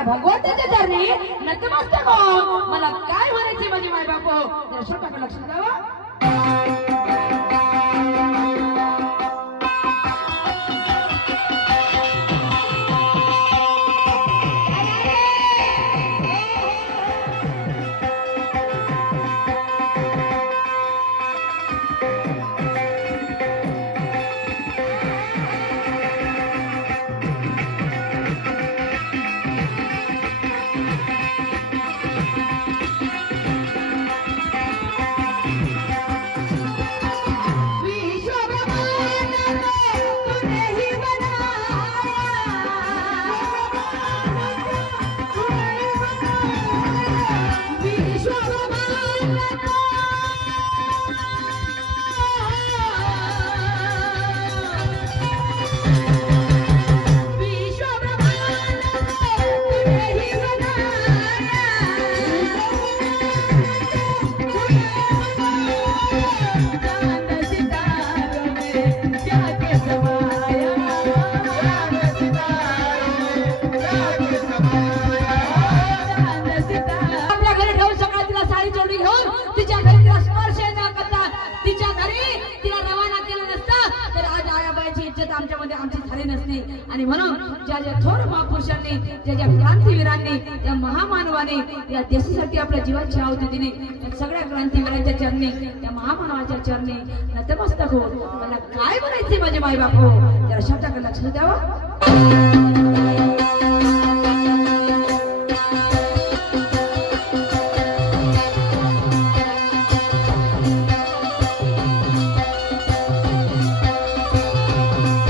भगवंताच्या चरणी नतमस्तक हो. मला काय म्हणायचे माझे माय बाप हो. जरा छोटाकडे लक्ष द्यावं. आणि म्हणून ज्या ज्या थोर महापुरुषांनी ज्या ज्या क्रांतीवीरांनी त्या महामानवाने या देशासाठी आपल्या जीवाची आहुती दिली त्या सगळ्या क्रांतीवीरांच्या चरणी त्या महामानवाच्या चरणी नतमस्तक हो. मला काय म्हणायचे माझे मायबाप हो. जरा शब्दाकडे लक्ष द्यावं.